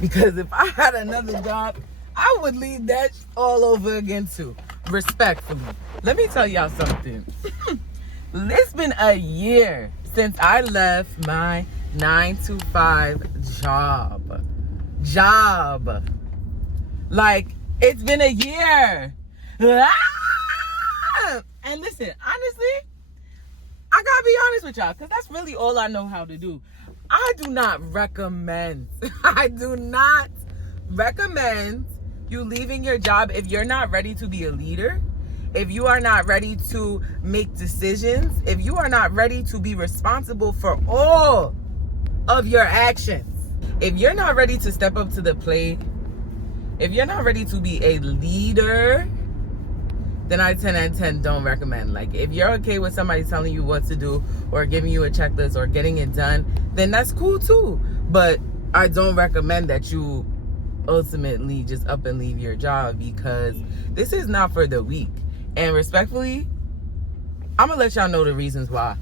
Because if I had another job, I would leave that all over again too. Respectfully. Let me tell y'all something. It's been a year since I left my 9-to-5 job. Like, it's been a year. And listen, honestly, I gotta be honest with y'all, because that's really all I know how to do. I do not recommend you leaving your job if you're not ready to be a leader, if you are not ready to make decisions, if you are not ready to be responsible for all of your actions. If you're not ready to step up to the plate, if you're not ready to be a leader, then I 10 out of 10 don't recommend. Like, if you're okay with somebody telling you what to do or giving you a checklist or getting it done, then that's cool too. But I don't recommend that you ultimately just up and leave your job, because this is not for the weak. And respectfully, I'm gonna let y'all know the reasons why.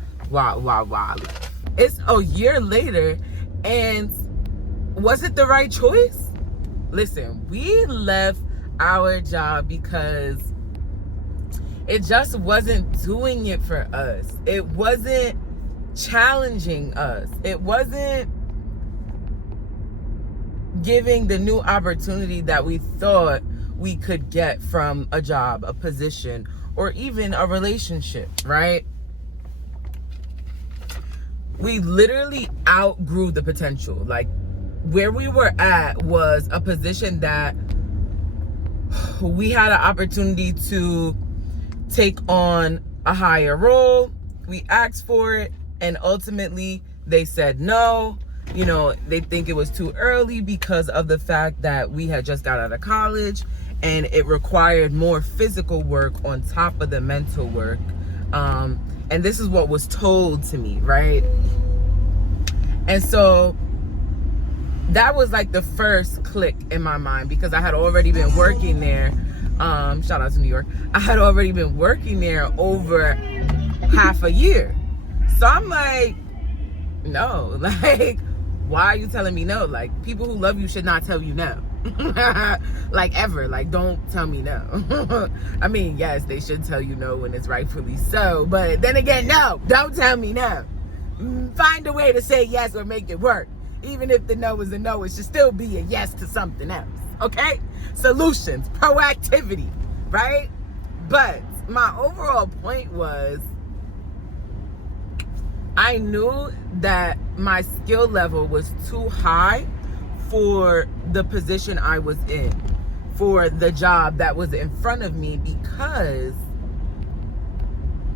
It's a year later, and was it the right choice? Listen, we left our job because it just wasn't doing it for us. It wasn't challenging us. It wasn't giving the new opportunity that we thought we could get from a job, a position, or even a relationship, right? We literally outgrew the potential. Like, where we were at was a position that we had an opportunity to take on a higher role. We asked for it, and ultimately they said no. You know, they think it was too early because of the fact that we had just got out of college and it required more physical work on top of the mental work. And this is what was told to me, right? And so that was like the first click in my mind, because I had already been working there. Shout out to New York. I had already been working there over half a year. So I'm like, no, like, why are you telling me no? Like, people who love you should not tell you no. Like, ever. Like, don't tell me no. I mean, yes, they should tell you no when it's rightfully so, but then again, no, don't tell me no. Find a way to say yes or make it work. Even if the no is a no, it should still be a yes to something else. Okay? Solutions, proactivity, right? But my overall point was, I knew that my skill level was too high for the position I was in, for the job that was in front of me, because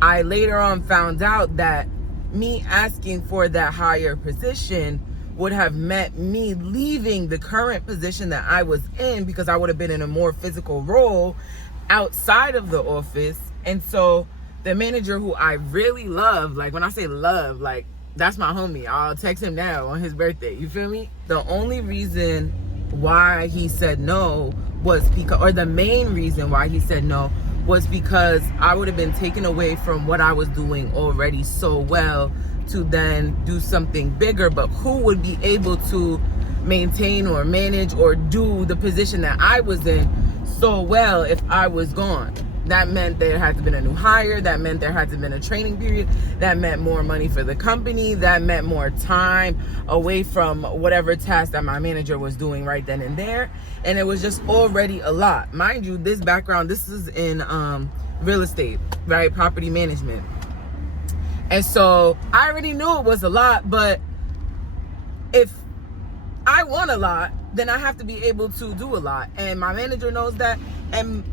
I later on found out that me asking for that higher position would have meant me leaving the current position that I was in, because I would have been in a more physical role outside of the office. And so the manager, who I really love, like, when I say love, like, that's my homie. I'll text him now on his birthday. You feel me? The only reason why he said no was because, or the main reason why he said no was because I would have been taken away from what I was doing already so well to then do something bigger. But who would be able to maintain or manage or do the position that I was in so well if I was gone? That meant there had to been a new hire. That meant there had to been a training period. That meant more money for the company. That meant more time away from whatever task that my manager was doing right then and there. And it was just already a lot. Mind you, this background, this is in real estate, right? Property management. And so I already knew it was a lot, but if I want a lot, then I have to be able to do a lot. And my manager knows that. And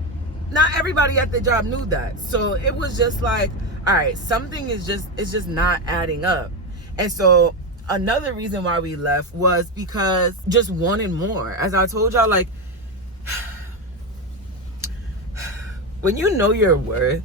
not everybody at the job knew that. So it was just like, all right, something is just not adding up. And so another reason why we left was because just wanted more. As I told y'all, like, when you know your worth,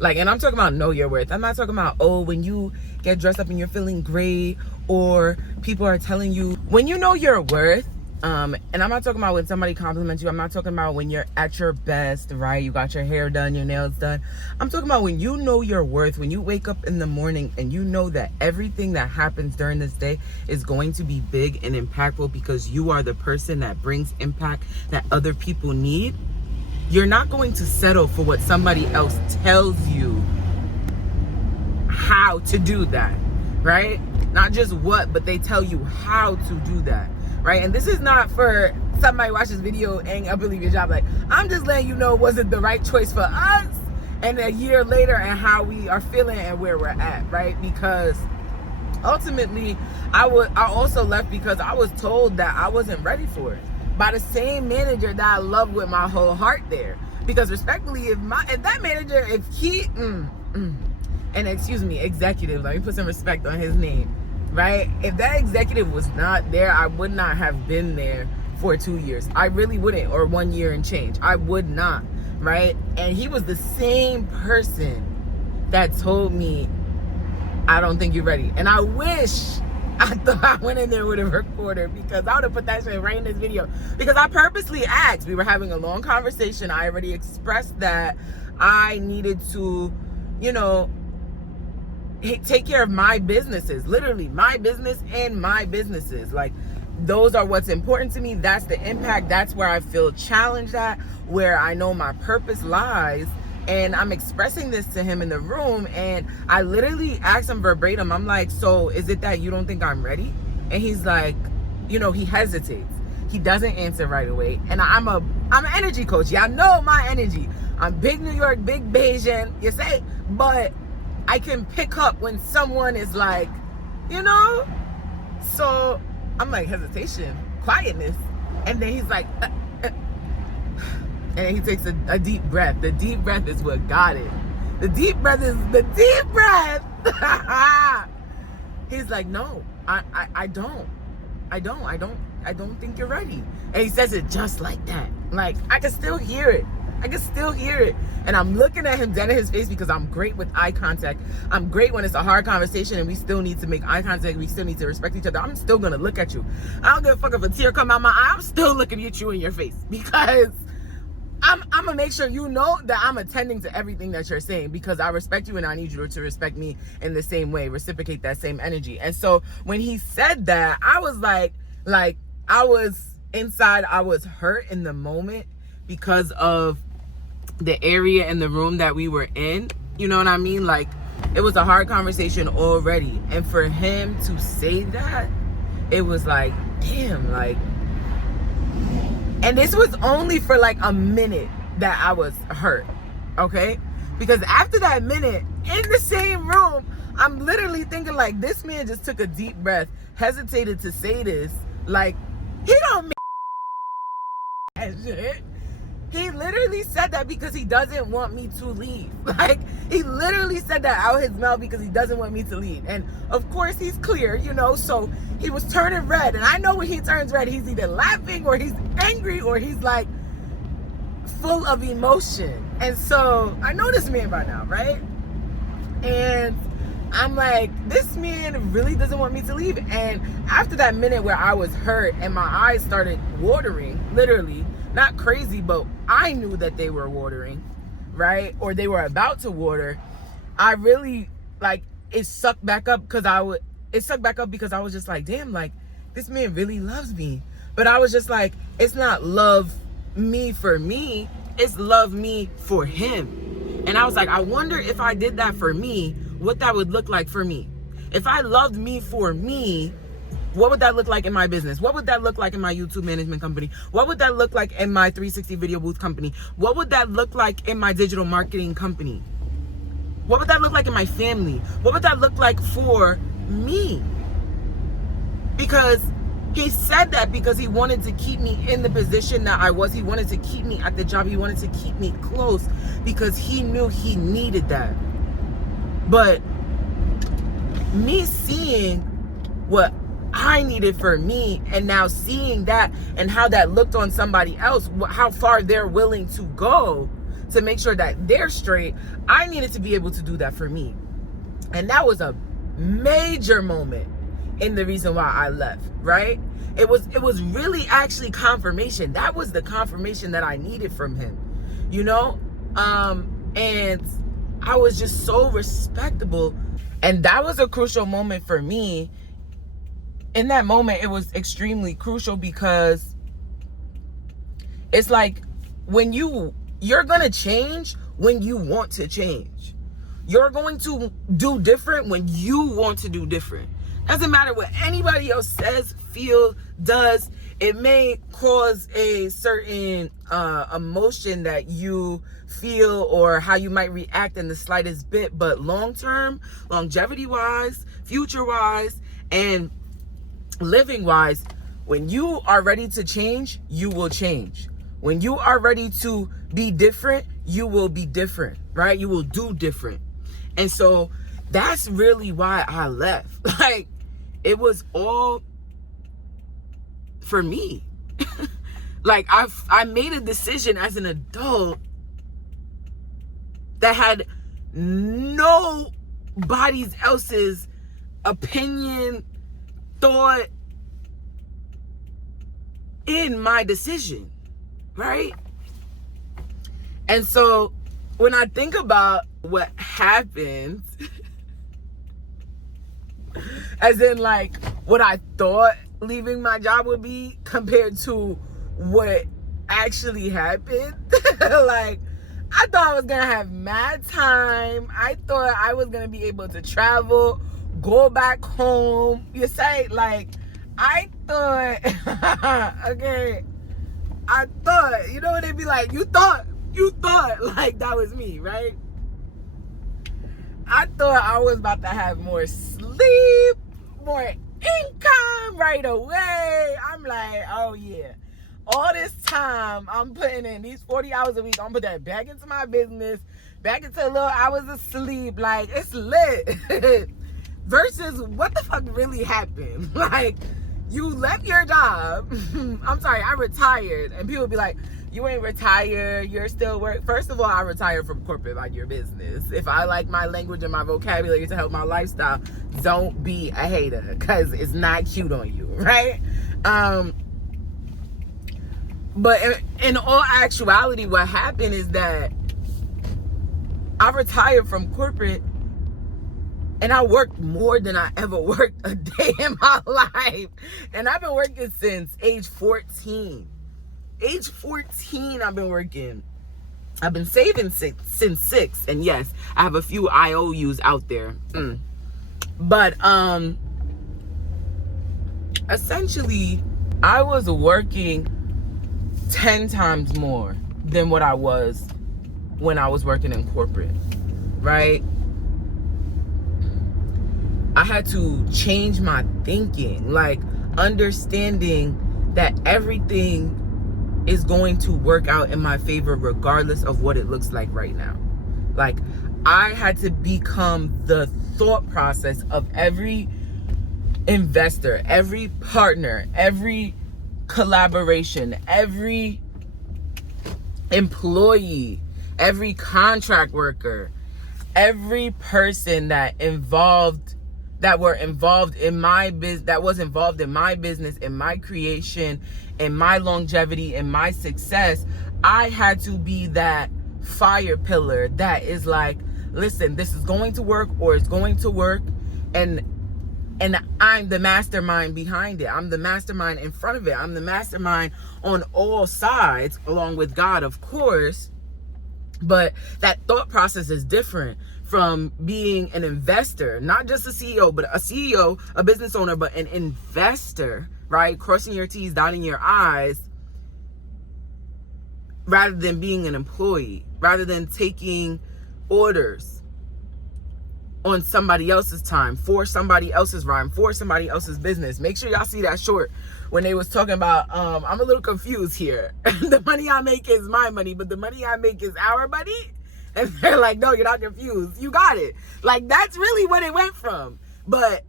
like, and I'm talking about know your worth. I'm not talking about, oh, when you get dressed up and you're feeling great, or people are telling you, when you know your worth And I'm not talking about when somebody compliments you. I'm not talking about when you're at your best, right? You got your hair done, your nails done. I'm talking about when you know your worth, when you wake up in the morning and you know that everything that happens during this day is going to be big and impactful because you are the person that brings impact that other people need. You're not going to settle for what somebody else tells you how to do that, right? Not just what, but they tell you how to do that, right? And this is not for somebody watch this video and I believe your job. Like, I'm just letting you know it wasn't the right choice for us and a year later and how we are feeling and where we're at, right? Because ultimately, I also left because I was told that I wasn't ready for it by the same manager that I love with my whole heart there. Because respectfully, if that manager, if he, and excuse me, executive, let me put some respect on his name, right? If that executive was not there, I would not have been there for 2 years. I really wouldn't, or 1 year and change. I would not, right? And he was the same person that told me, I don't think you're ready. And I wish I thought I went in there with a recorder because I would have put that shit right in this video. Because I purposely asked. We were having a long conversation. I already expressed that I needed to, take care of my businesses. Literally, my business and my businesses. Like, those are what's important to me. That's the impact. That's where I feel challenged at, where I know my purpose lies. And I'm expressing this to him in the room, and I literally asked him verbatim, I'm like, so is it that you don't think I'm ready? And he's like, he hesitates. He doesn't answer right away. And I'm an energy coach. Y'all know my energy. I'm big New York, big Bayesian, you say, but I can pick up when someone is like, So I'm like, hesitation, quietness. And then he's like, and he takes a deep breath. The deep breath is what got it. The deep breath is the deep breath. He's like, no, I don't think you're ready. And he says it just like that. Like, I can still hear it. And I'm looking at him dead in his face because I'm great with eye contact. I'm great when it's a hard conversation and we still need to make eye contact. We still need to respect each other. I'm still going to look at you. I don't give a fuck if a tear come out my eye. I'm still looking at you in your face because I'm gonna make sure you know that I'm attending to everything that you're saying because I respect you and I need you to respect me in the same way, reciprocate that same energy. And so when he said that, I was like I was inside, I was hurt in the moment because of the area in the room that we were in. You know what I mean? Like, it was a hard conversation already. And for him to say that, it was like, damn, like. And this was only for like a minute that I was hurt, okay? Because after that minute, in the same room, I'm literally thinking like, this man just took a deep breath, hesitated to say this. Like, he don't make that shit. He literally said that because he doesn't want me to leave. Like, he literally said that out his mouth because he doesn't want me to leave. And of course he's clear, so he was turning red. And I know when he turns red, he's either laughing or he's angry or he's like full of emotion. And so I know this man by now, right? And I'm like, this man really doesn't want me to leave. And after that minute where I was hurt and my eyes started watering, literally, not crazy, but I knew that they were watering, right? Or they were about to water. I really, like, it sucked back up because I was just like, damn, like, this man really loves me. But I was just like, it's not love me for me, it's love me for him. And I was like, I wonder if I did that for me, what that would look like for me. If I loved me for me, what would that look like in my business? What would that look like in my YouTube management company? What would that look like in my 360 video booth company? What would that look like in my digital marketing company? What would that look like in my family? What would that look like for me? Because he said that because he wanted to keep me in the position that I was. He wanted to keep me at the job. He wanted to keep me close because he knew he needed that. But me seeing what I needed for me and now seeing that and how that looked on somebody else, how far they're willing to go to make sure that they're straight, I needed to be able to do that for me. And that was a major moment in the reason why I left, right? It was really actually confirmation. That was the confirmation that I needed from him, you know? And I was just so respectable. And that was a crucial moment for me. In that moment, it was extremely crucial because it's like when you're gonna change when you want to change. You're going to do different when you want to do different. Doesn't matter what anybody else says, feels, does. It may cause a certain emotion that you feel or how you might react in the slightest bit, but long term, longevity wise, future wise, and living wise, when you are ready to change, you will change. When you are ready to be different, you will be different, right? You will do different. And so that's really why I left. Like, it was all for me. Like, I made a decision as an adult that had nobody else's opinion, thought in my decision, right? And so when I think about what happened, as in like what I thought leaving my job would be compared to what actually happened, like, I thought I was gonna have mad time. I thought I was gonna be able to travel, go back home. You say, like, I thought, okay, I thought, you know what they'd be like, you thought, like, that was me, right? I thought I was about to have more sleep, more income right away. I'm like, oh yeah. All this time I'm putting in, these 40 hours a week, I'm gonna put that back into my business, back into a little hours of sleep. Like, it's lit. Versus what the fuck really happened. Like, you left your job. I'm sorry, I retired. And people be like, you ain't retired, you're still work. First of all, I retired from corporate, like your business. If I like my language and my vocabulary to help my lifestyle, don't be a hater, because it's not cute on you, right? But in all actuality, what happened is that I retired from corporate and I worked more than I ever worked a day in my life. And I've been working since age 14. Age 14, I've been working. I've been saving since 6. And yes, I have a few IOUs out there. But essentially, I was working 10 times more than what I was when I was working in corporate, right? I had to change my thinking, like understanding that everything is going to work out in my favor regardless of what it looks like right now. Like, I had to become the thought process of every investor, every partner, every collaboration, every employee, every contract worker, every person that were involved in my business, that was involved in my business, in my creation, in my longevity, in my success. I had to be that fire pillar that is like, listen, this is going to work, or it's going to work, and I'm the mastermind behind it. I'm the mastermind in front of it. I'm the mastermind on all sides, along with God, of course. But that thought process is different from being an investor, not just a CEO, but a CEO, a business owner, but an investor, right? Crossing your T's, dotting your I's, rather than being an employee, rather than taking orders on somebody else's time, for somebody else's rhyme, for somebody else's business. Make sure y'all see that short when they was talking about, I'm a little confused here. The money I make is my money, but the money I make is our money. And they're like, no, you're not confused. You got it. Like, that's really what it went from. But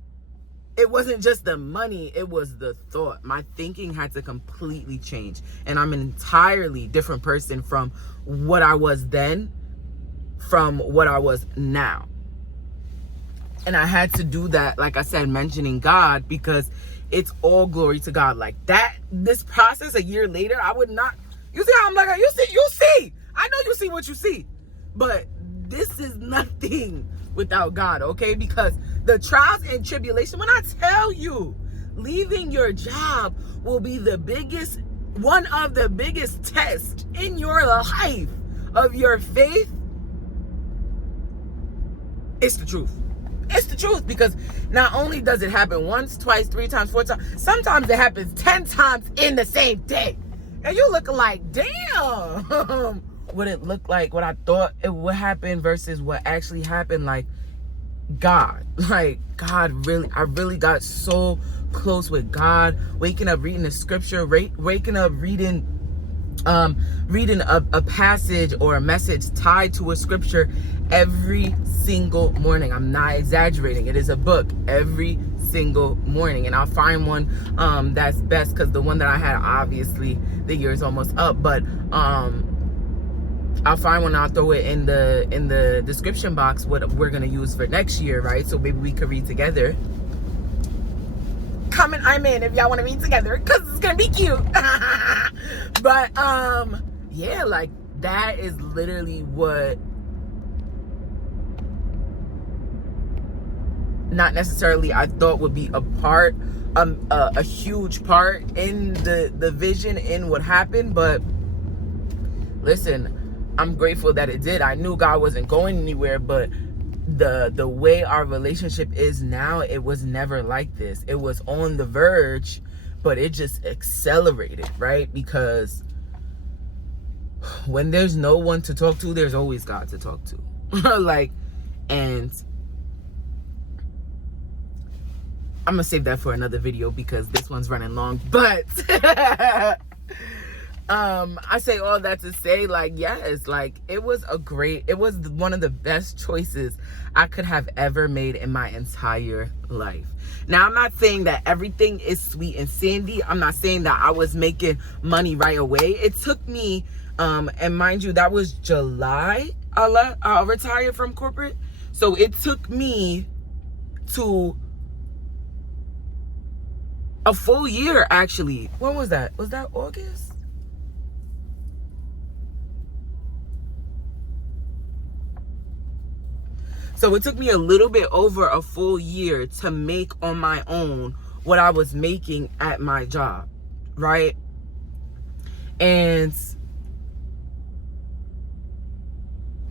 it wasn't just the money, it was the thought. My thinking had to completely change. And I'm an entirely different person from what I was then, from what I was now. And I had to do that, like I said, mentioning God, because it's all glory to God. Like that, this process a year later, I would not, you see how I'm like, you see, I know you see what you see, but this is nothing without God, okay? Because the trials and tribulation, when I tell you, leaving your job will be one of the biggest tests in your life of your faith, it's the truth. It's the truth, because not only does it happen once, twice, 3 times, 4 times, sometimes it happens 10 times in the same day. And you looking like, damn, what it looked like, what I thought it would happen versus what actually happened. Like God, I really got so close with God, waking up, reading the scripture, waking up, reading a passage or a message tied to a scripture every single morning. I'm not exaggerating. It is a book every single morning, and I'll find one that's best, because the one that I had, obviously the year is almost up, but I'll find one. I'll throw it in the description box, what we're gonna use for next year, right? So maybe we could read together. Comment I'm in if y'all want to read together, because it's gonna be cute. But yeah, like that is literally what, not necessarily I thought would be a huge part in the vision, in what happened, but listen, I'm grateful that it did. I knew God wasn't going anywhere, but the way our relationship is now, it was never like this. It was on the verge, but it just accelerated, right? Because when there's no one to talk to, there's always God to talk to. Like, and I'm gonna save that for another video, because this one's running long. But I say all that to say, like, yes, like it was one of the best choices I could have ever made in my entire life. Now, I'm not saying that everything is sweet and sandy. I'm not saying that I was making money right away. It took me, and mind you, that was July, I retired from corporate. So it took me to a full year, actually. When was that? Was that August? So it took me a little bit over a full year to make on my own what I was making at my job, right? And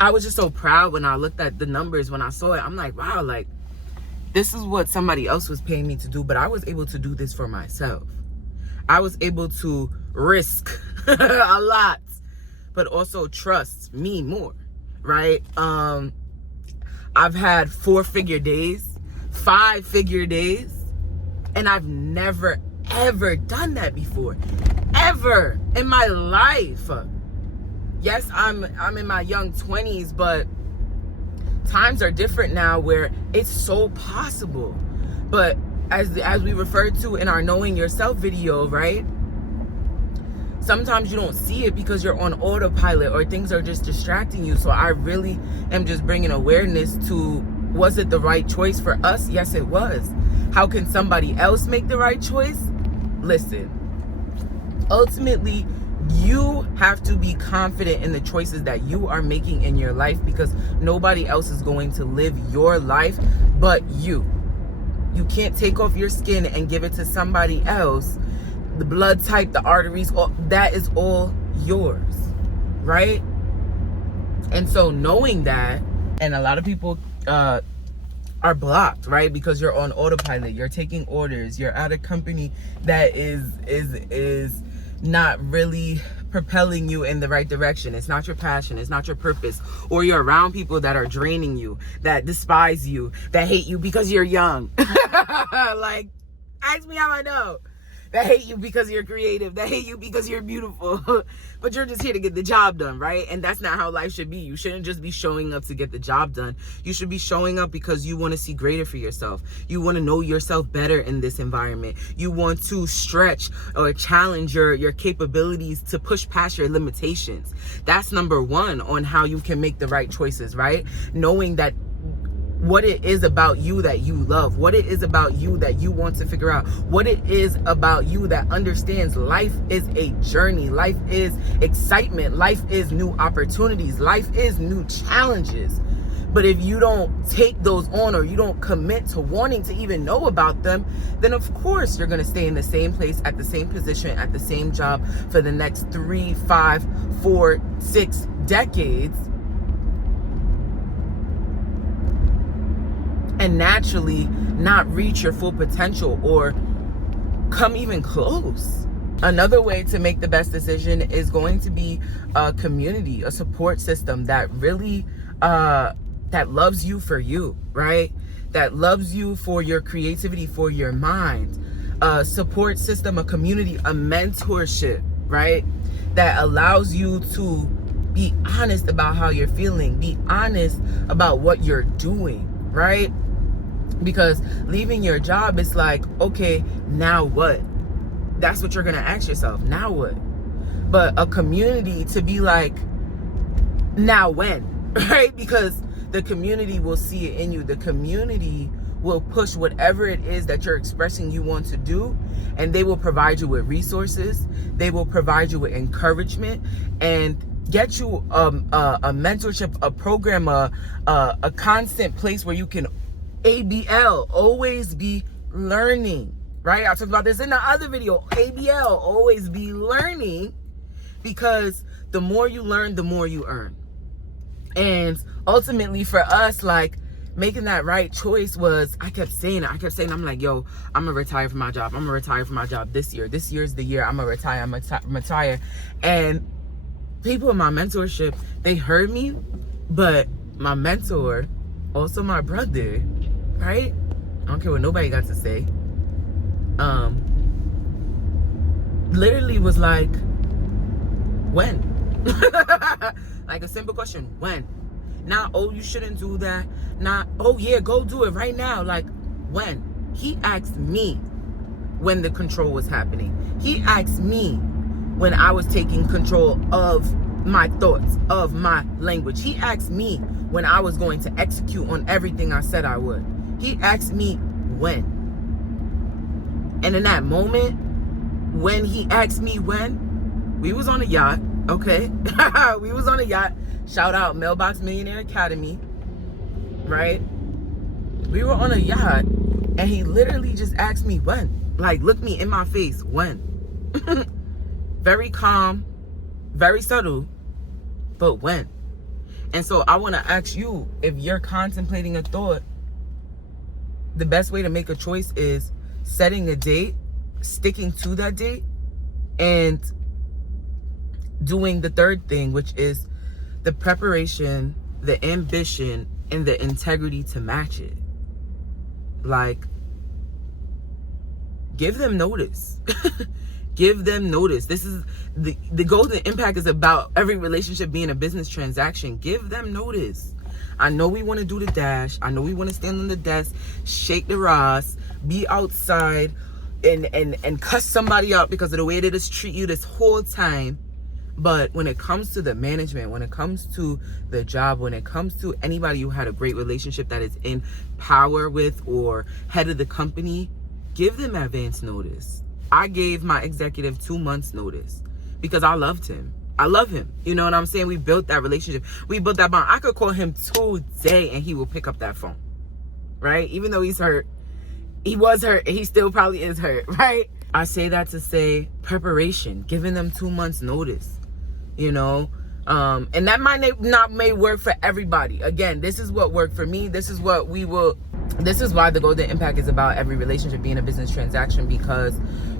I was just so proud when I looked at the numbers, when I saw it. I'm like, wow, like this is what somebody else was paying me to do, but I was able to do this for myself. I was able to risk a lot, but also trust me more, right? I've had 4-figure days, 5-figure days, and I've never, ever done that before, ever in my life. Yes, I'm in my young 20s, but times are different now where it's so possible. But as we referred to in our Knowing Yourself video, right? Sometimes you don't see it because you're on autopilot or things are just distracting you. So I really am just bringing awareness to, was it the right choice for us? Yes, it was. How can somebody else make the right choice? Listen, ultimately, you have to be confident in the choices that you are making in your life, because nobody else is going to live your life but you. You can't take off your skin and give it to somebody else. The blood type, the arteries, all that is all yours, right? And so knowing that, and a lot of people are blocked, right? Because you're on autopilot, you're taking orders, you're at a company that is not really propelling you in the right direction. It's not your passion, it's not your purpose. Or you're around people that are draining you, that despise you, that hate you because you're young. Like, ask me how I know. That hate you because you're creative, that hate you because you're beautiful, but you're just here to get the job done, right? And that's not how life should be. You shouldn't just be showing up to get the job done. You should be showing up because you want to see greater for yourself. You want to know yourself better in this environment. You want to stretch or challenge your capabilities to push past your limitations. That's number one on how you can make the right choices, right? Knowing that what it is about you that you love, what it is about you that you want to figure out, what it is about you that understands life is a journey, life is excitement, life is new opportunities, life is new challenges. But if you don't take those on, or you don't commit to wanting to even know about them, then of course you're going to stay in the same place, at the same position, at the same job for the next 3, 5, 4, 6 decades. And naturally not reach your full potential or come even close. Another way to make the best decision is going to be a community, a support system that really that loves you for you, right? That loves you for your creativity, for your mind. A support system, a community, a mentorship, right? That allows you to be honest about how you're feeling, be honest about what you're doing, right? Because leaving your job is like, okay, now what? That's what you're going to ask yourself. Now what? But a community to be like, now when? Right? Because the community will see it in you. The community will push whatever it is that you're expressing you want to do. And they will provide you with resources. They will provide you with encouragement and get you a mentorship, a program, a constant place where you can ABL, always be learning, right? I talked about this in the other video. ABL, always be learning, because the more you learn, the more you earn. And ultimately for us, like, making that right choice was, I kept saying, I'm like, yo, I'm gonna retire from my job. I'm gonna retire from my job this year. This year's the year I'm gonna retire. And people in my mentorship, they heard me, but my mentor, also my brother, right? I don't care what nobody got to say. Literally was like, when? Like a simple question, when? Not, oh, you shouldn't do that. Not, oh yeah, go do it right now. Like, when? He asked me when the control was happening. He asked me when I was taking control of my thoughts, of my language. He asked me when I was going to execute on everything I said I would. He asked me when. And in that moment, when he asked me when, we was on a yacht, okay? We was on a yacht. Shout out Mailbox Millionaire Academy, right? We were on a yacht, and he literally just asked me when. Like, look me in my face, when? Very calm, very subtle, but when? And so I want to ask you, if you're contemplating a thought, the best way to make a choice is setting a date, sticking to that date, and doing the third thing, which is the preparation, the ambition, and the integrity to match it. Like, give them notice. Give them notice. This is the golden impact is about every relationship being a business transaction. Give them notice. I know we want to do the dash. I know we want to stand on the desk, shake the Ross, be outside, and cuss somebody out because of the way they just treat you this whole time. But when it comes to the management, when it comes to the job, when it comes to anybody who had a great relationship that is in power with or head of the company, give them advance notice. I gave my executive 2 months notice because I loved him. I love him. You know what I'm saying? We built that relationship. We built that bond. I could call him today and he will pick up that phone, right? Even though he's hurt, he was hurt, and he still probably is hurt, right? I say that to say preparation, giving them 2 months notice, you know? And that might not may work for everybody. Again, this is what worked for me. This is what we will. This is why the golden impact is about every relationship being a business transaction, because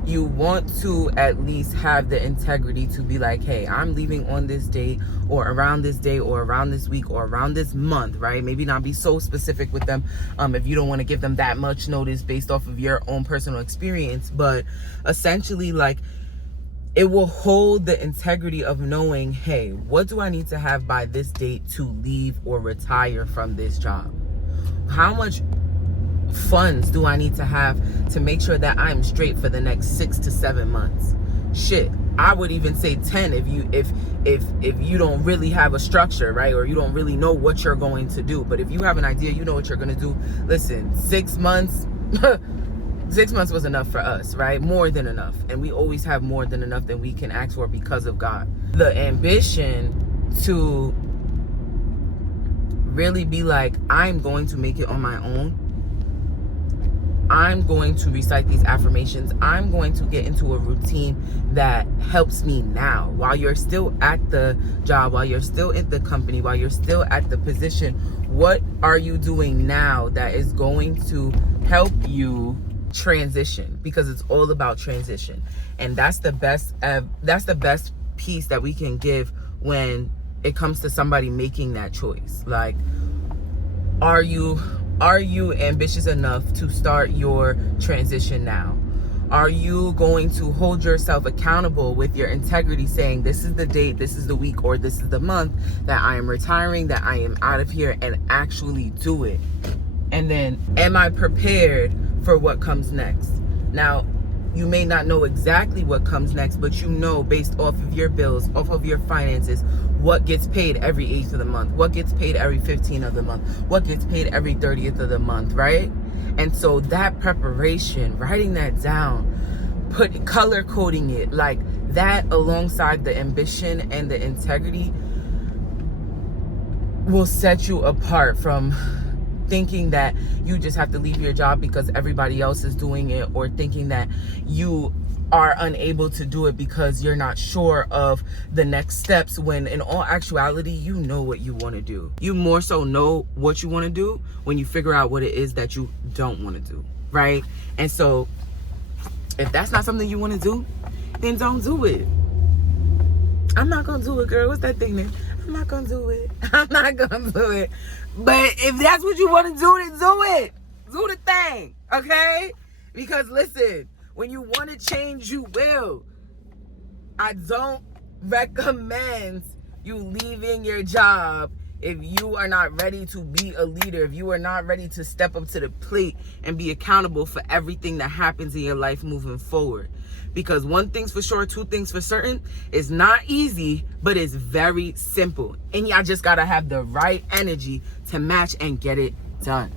you want to at least have the integrity to be like, hey, I'm leaving on this date or around this day or around this week or around this month, right? Maybe not be so specific with them if you don't want to give them that much notice based off of your own personal experience. But essentially, like, it will hold the integrity of knowing, hey, what do I need to have by this date to leave or retire from this job? How much funds do I need to have to make sure that I'm straight for the next 6 to 7 months? Shit, I would even say 10 if you don't really have a structure, right? Or you don't really know what you're going to do. But if you have an idea, you know what you're going to do. Listen, 6 months 6 months was enough for us, right? More than enough. And we always have more than enough than we can ask for because of God. The ambition to really be like, I'm going to make it on my own. I'm going to recite these affirmations. I'm going to get into a routine that helps me now. While you're still at the job, while you're still at the company, while you're still at the position, what are you doing now that is going to help you transition? Because it's all about transition. And that's the best piece that we can give when it comes to somebody making that choice. Like, are you ambitious enough to start your transition now? Are you going to hold yourself accountable with your integrity, saying this is the date, this is the week, or this is the month that I am retiring, that I am out of here, and actually do it? And then, am I prepared for what comes next? Now, you may not know exactly what comes next, but you know, based off of your bills, off of your finances, what gets paid every 8th of the month, what gets paid every 15th of the month, what gets paid every 30th of the month, right? And so that preparation, writing that down, color coding it, like that alongside the ambition and the integrity will set you apart from thinking that you just have to leave your job because everybody else is doing it, or thinking that you are unable to do it because you're not sure of the next steps, when in all actuality, you know what you want to do. You more so know what you want to do when you figure out what it is that you don't want to do, right? And so if that's not something you want to do, then don't do it. I'm not gonna do it, girl. What's that thing then? I'm not gonna do it. I'm not gonna do it. But if that's what you want to do, then do it. Do the thing, okay? Because listen, when you want to change, you will. I don't recommend you leaving your job if you are not ready to be a leader, if you are not ready to step up to the plate and be accountable for everything that happens in your life moving forward. Because one thing's for sure, two things for certain, it's not easy, but it's very simple. And y'all just gotta have the right energy to match and get it done.